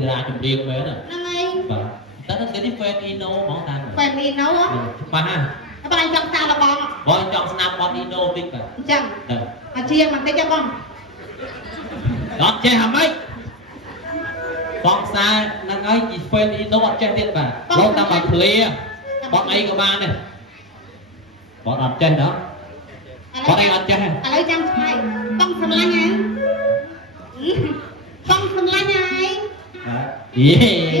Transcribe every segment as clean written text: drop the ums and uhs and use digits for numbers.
តារាចម្រៀងមែនហ្នឹងហើយបាទតែនេះហ្វេនអ៊ីណូហ្មងតាមហ្វេនអ៊ីណូហ៎បាទបងចង់តាមរបស់បងចង់ស្នាប់បតអ៊ីណូតិចបាទអញ្ចឹងអាជាបន្តិចទេបងអត់ចេះហ្មងបងខ្សែហ្នឹងហើយជីហ្វេនអ៊ីណូអត់ចេះទៀតបាទបងតាមមកឃ្លាបតអីក៏បានដែរបងអត់ចេះដល់បតអីអត់ចេះឥឡូវចាំឆ្ងាយបងសម្លាញ់ហើយបងសម្លាញ់ហើយយេ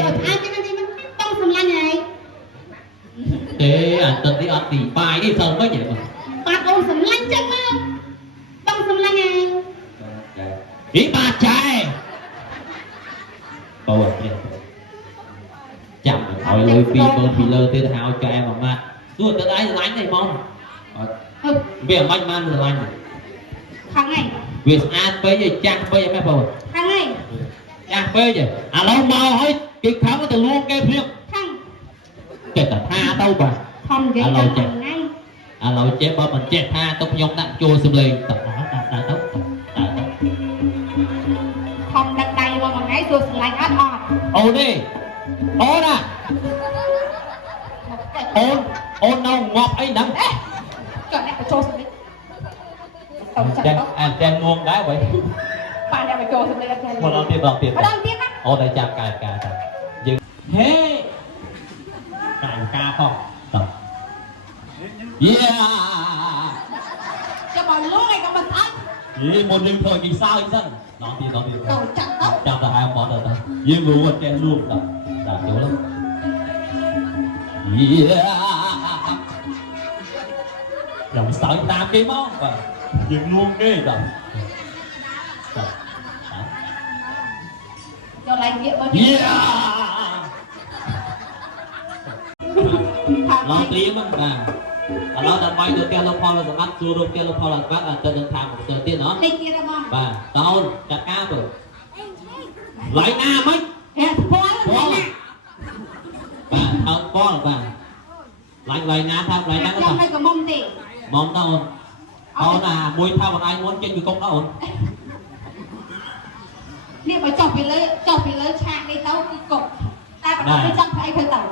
អត់អាចទេនេះបងសម្លាញ់ហើយទេអាទឹកនេះអត់ទីបាយនេះធ្វើមិនទេបាទអូនសម្លាញ់ចឹងមកបងសម្លាញ់ហើយអីបាទចែបោះទេចាំឲ្យលុយ20000ពីលើទៀតហៅចែមួយម៉ាត់ទោះទៅឯងស្រឡាញ់ទេហ្មងវាមិនបានស្រឡាញ់ខាងហើយវាស្អាតពេកឯចាស់ពេកឯមែនបងខាងហើយចាស់ពេកឥឡូវមកឲ្យគេខំទៅលួងគេភ្លាមខាងចេះតែថាទៅបាទខំនិយាយដល់ថ្ងៃឥឡូវចេះបើមិនចេះថាទៅខ្ញុំដាក់ចូលសំឡេងទៅទៅខំដាក់ដៃមកមួយថ្ងៃសួរសម្លាញ់អត់អូនទេអូនណាអូននៅងាប់អីហ្នឹងចុះអ្នកទៅចូលសម្លេងទៅចាស់អាចារ្យងងដែរបើបាទអ្នកទៅចូលសម្លេងអត់ចេះម្ដងទៀតណាអូនតែចាំកាយការទៅយើងហេកាយការផងទៅយ៉ាចាំមកលុយក៏មិនស្អប់យីមុនយើងធ្វើគេសើចសិនដល់ទៀតទៅចាំទៅហើយមកទៅយើងងអត់ចេះលួងដល់ចូលយ៉ាខ្ញុំសើចតាមគេមកបាទយើងលួងគេដល់ចូលឡៃវាមើលយ៉ាឡងទីមិនបាទឥឡូវដើម្បីទៅផ្ទះលោកផលសម្បត្តិចូលរួមផ្ទះលោកផលសម្បត្តិទៅនឹងខាងទៅទៀតណោះលេខទៀតបងបាទតោនចាត់ការទៅឡៃណាមិនហេស្ពល់បាទអត់ពលបាទឡៃណាថាឡៃណាទៅចាំមិនក៏មុំទេមុំតើអូនណាមួយថាបងឯងមុនចេញពីកុំដល់អូននេះបើចុះពីលើឆាកនេះទៅគឺកុំតែបើមិនចង់ផ្អែកទៅបាទ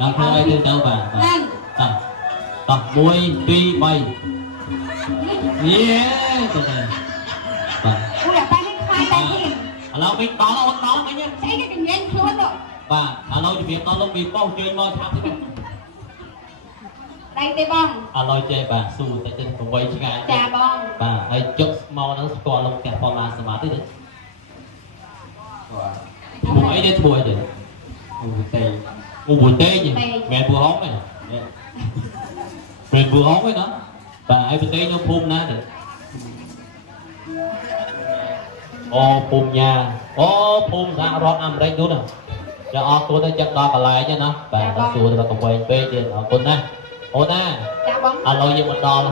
ដល់ធ្វើអីទៅបាទហ្នឹងតោះ1 2 3យេទៅបាទអូយតែនេះខ្លាយតែនេះឥឡូវវិញដល់អូនដល់វិញស្អីគេកញ្ញែងខ្លួនទៅបាទឥឡូវជំរាបដល់លោកពីប៉ុស្តិ៍ជើញមកឆាប់ទេដៃទេបងឥឡូវចេះបាទស៊ូតែចិត្តប្រវៃឆ្ងាយចាបងបាទហើយចុកស្មោហ្នឹងស្គាល់លោកកាប៉ុនឡាសមាទេឈ្មោះអីទេឈ្មោះអីទេអូតេមែនពូហុងទេមែនពូហុងទេណាបាទហើយប្រទេសខ្ញុំភូមិណាទេអូភូមិញ៉ាអូភូមិសហរដ្ឋអាមេរិកនោះណាចាអរគុណទៅចឹងដល់កន្លែងណាបាទដល់សួរទៅកវែងពេកទៀតអរគុណណាអូនណាចាបងឥឡូវយើងមកដល់